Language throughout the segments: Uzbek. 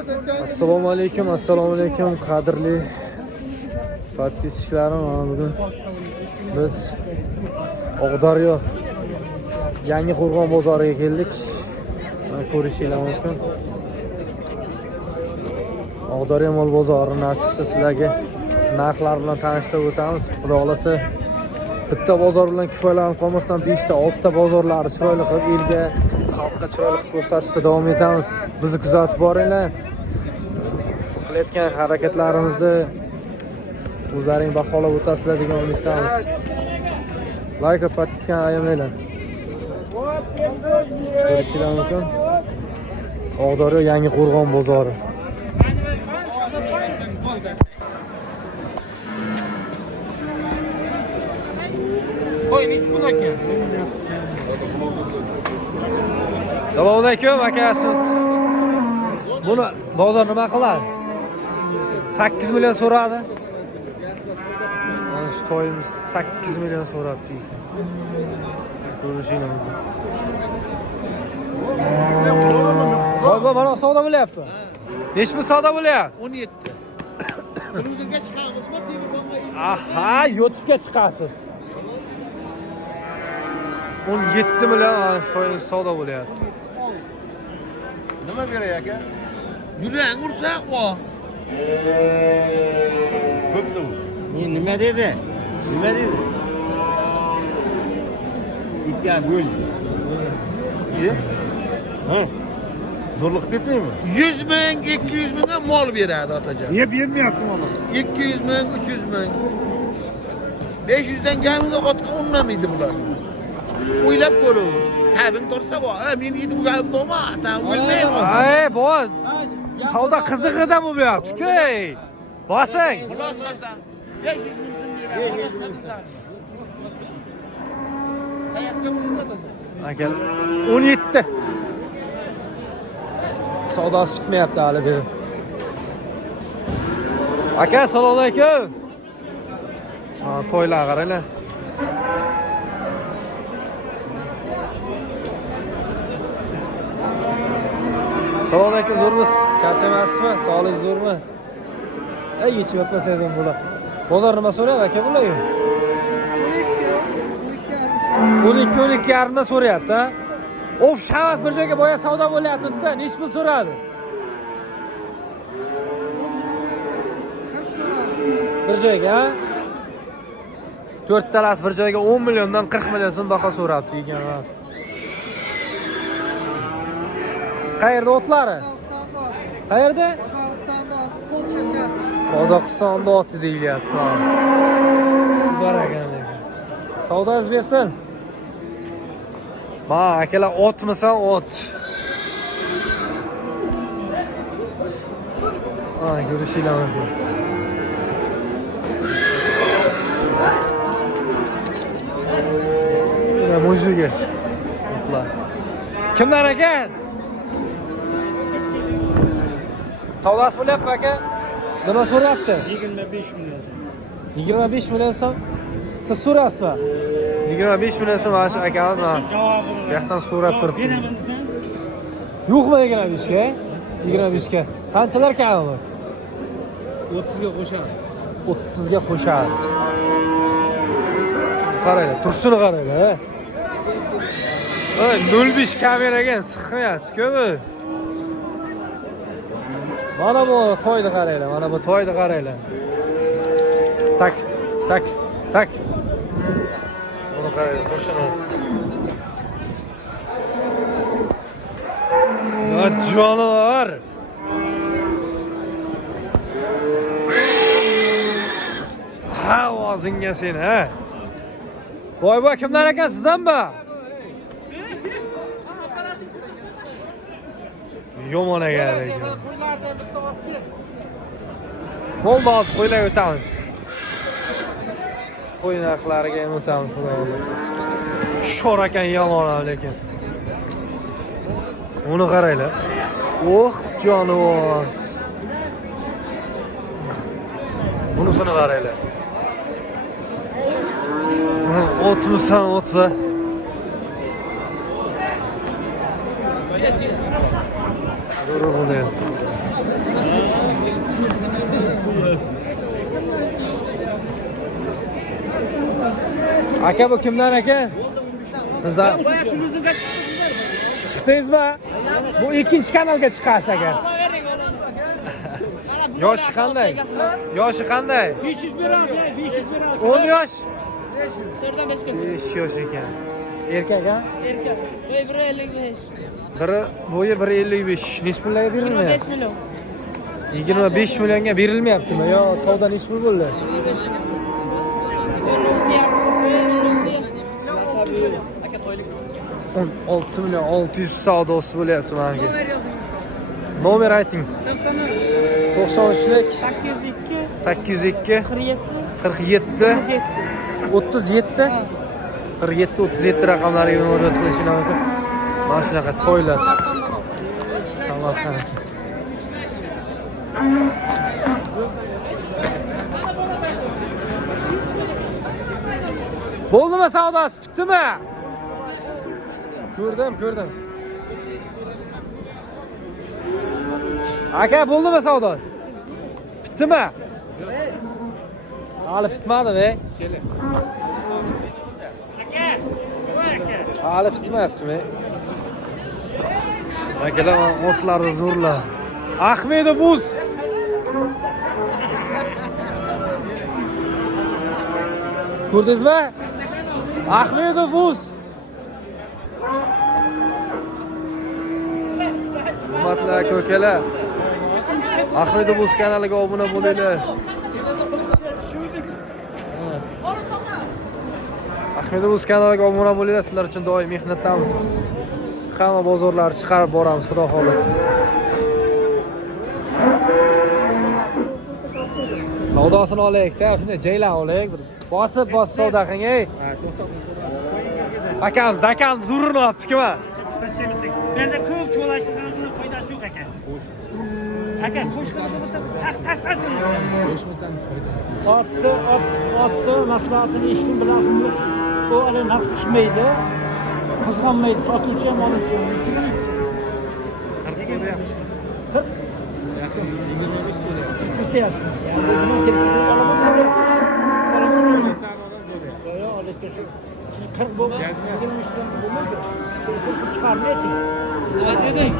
Assalomu alaykum qadrli podpischiklarim. Bugun biz Oqdaryo Yangi Qo'rg'on bozoriga keldik. Mana ko'rishingiz mumkin. Oqdaryo mol bozori nasibsa sizlarga narxlar bilan tanishtirib o'tamiz. Xudo xolasa bitta bozor bilan kifoyalanib qolmasdan 5 ta 6 ta bozorlarni chiroyli qilib elga, xalqqa chiroyli qilib ko'rsatishda davom etamiz. Bizni kuzatib boringlar. Qilayotgan harakatlarimizni o'zlaring baholab o'tasizlar degan umiddamiz. Like va podpiskani ayamanglar. Ko'rishingiz mumkin. Oqdaryo Yangi Qo'rg'on bozori. Assalomu alaykum akasiz. Buni bozor nima qiladi? 8 million so'radi. Mana shu to'yimiz 8 million so'rabdi. Ko'rishingiz mumkin. Voy, mana savdo bo'lyapti. Necha pul savdo bo'lyapti? 17. Qo'lingizga chiqamiz-mi, telefonga? Aha, YouTube'ga chiqasiz. 17 million ana shu to'yimiz savdo bo'lyapti. Nima beray aka? Yurang ursa, vo. Ko'pdi u. Nima dedi? Nima dedi? Ikki bo'ldi. Ha? Zo'rliq ketmaymi? 100 ming, 200 mingga mol beradi otajon. Niye bermayapti mana? 200 ming, 300 ming. 500 dan kamiga otga unnamaydi bular. O'ylab ko'ring. Tabing tortsa bor. Men yetib bo'lganim bormi? Ta o'lmayman. Ay, bor. Savdo qiziqida bo'lyapti-ku. Bosing. Xulos qilsam 500 ming so'm beradi. Qayoqqa bo'ladi? Aka 17. Savdosi bitmayapti hali beri. Aka, assalomu alaykum. To'ylar qaranglar. Assalomu alaykum, zo'rmiz. Charchamasizmi? Sog'ligingiz zo'rmi? Ey, yechib yotmasangiz ham bo'ladi. Bozor nima so'rayapti aka bular? 12.5 dan so'rayapti, ha? Of, havas bir joyga boya savdo bo'lyapti-da. Nech pul so'radi? Bir joyga, ha? 4 talasi bir joyga 10 milliondan 40 million so'm baho so'rabdi ekan, ha. Qayerda o'tlari? Qayerda? Qozog'istonda, Polshacha. Qozog'istonda oti deyilyapti. Barakallah. Savdoz bersin. Ma, akalar otmisan ot. Ko'rishinglar mumkin. Mana mujiga. Otlar. Kimlar ekan? Savdosi bo'lyapti aka? Nima so'rayapti? 25 million. 25 million so'm. Siz so'rasizmi? 25 million so'm mana shu akamiz mana. Bu yoqdan so'rab turibdi. Beraman desangiz? Yo'qmi 25 ga? 25 ga. Qanchalar kami bor? 30 ga qo'shadi. 30 ga qo'shadi. Qaranglar, turishini qaranglar. Oy, 05 kameraga siqmayapti-ku bu. Mana bu to'yni qaranglar, mana bu to'yni qaranglar. Tak, tak, tak. Buni qaranglar, turishini. Ya jonivor. Ha, o'zingga sen, ha. Voy, kimlar ekan, sizdanmi? Yomon ekan. Bo'ldi, hozir qo'ylar o'tamiz. Qo'y narxlariga ham o'tamiz, xudo xolasa. Shor ekan yomon lekin. Uni qaranglar. Oh, jonivor. Bunisini qaranglar. Otmisan, otsa. Zo'r bo'ldi. Aka bu kimdan aka? Sizdan. Chiqdingizmi? Bu ikkinchi kanalga chiqasiz aka. Yoshi qanday? Yoshi qanday? 500 beradi, 500 beradi. 10 yosh. 4dan 5ga. 5 yosh ekan. Erkak a? Erkak. Bo'yi 1.55. Biri bo'yi 1.55. Nech pullarga berilmayapti? 25 million. 25 millionga berilmayaptimi? Yo, savdo nech pul bo'ldi? 16 million 600 savdosi bo'lyapti menga. Nomer ayting. 93lik 802 802 47 47 37 37 raqamlariga murojaat qilishingiz mumkin. Mana shunaqa to'ylar. Samarqand. Bo'ldimi savdosi? Bitdimi? Ko'rdim. Aka, bo'ldimi savdosi? Bitdimi? Hali bitmadimi? Hali bitmayaptimi? Akalar, otlari zo'rlar. Ahmedov buz. Ko'rdingizmi? Ahmedov buz. Hurmatli aka-ukalar. Ahmedov buz kanaliga obuna bo'linglar. Ahmedov buz kanaliga obuna bo'linglar. Sizlar uchun doim mehnatdamiz. Hamma bozorlarni chiqarib boramiz, xudo xolasa. Savdosini olaylik-da, shunday jaylan olaylik. Bosib savdo qiling, ey. Akamiz dakamni zurini olibdi-ku. Menda ko'p cho'lashtirganning foydasi yo'q ekan. Aka, qo'shqida bo'lsa, tas-tas-tasini. Otni maslahatini eshitdim, bilasizmi? U hali narx tushmaydi. Qizg'onmaydi, sotuvchi ham oluvchi ham. Chiqyapti. Nima kerak? Qirq bo'ldi. Chiqarmaydi. Nima deding?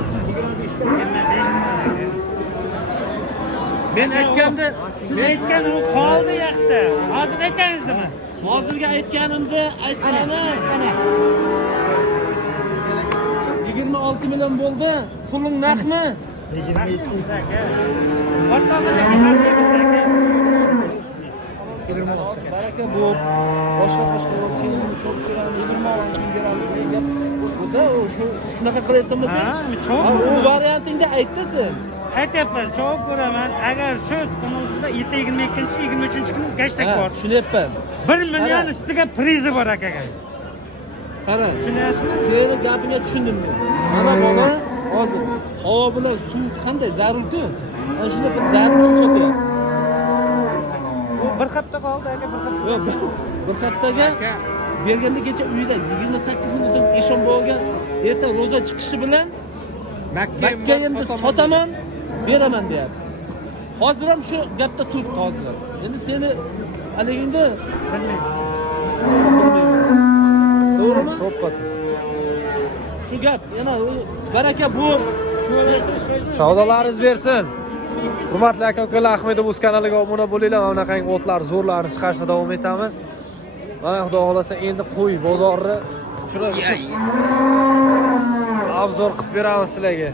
Men aytganda, siz aytgan u qoldi yoqda. Hozir aytganingizdimi? Hozirgi aytganimda aytganim. Ana. 26 million bo'ldi. Puling naqmi? 22. O'rtog'imizga Baraka bu boshqa keyin cho'p beramiz, 26 beramiz degan bo'lsa, shunaqa qilyapsanmi sen? U variantingda aytding. aytyapman, javob beraman. Agar shu kunusida 22-23 kuni gashtak bor. Tushunyapman. 1 million ustiga prizi bor akaga. Qara, Tushunyapsizmi? seni gapingga tushundim men. Mana bola hozir havo bilan suv qanday zarur-ku? Ana shunday bir zarur sotyapti. Bir hafta qoldi aka, bir hafta. Yo'q, bir haftaga berganda kecha uyida 28 ming so'm eshon bo'lgan, erta ro'za chiqishi bilan Makka endi sotaman, beraman deyapti. Hozir ham shu gapda turibdi hozir. Endi seni haligingda bilmayman. To'g'rimi? To'ppa-to'p. Shu gap, yana baraka bu Savdolaringiz bersin. Hurmatli aka-ukalar, Ahmedov Uz kanaliga obuna bo'linglar. Mana qanday o'tlar, zo'rlarni chiqarishda davom etamiz. Mana xudo xolasa endi qo'y bozorini shuni obzor qilib beramiz sizlarga.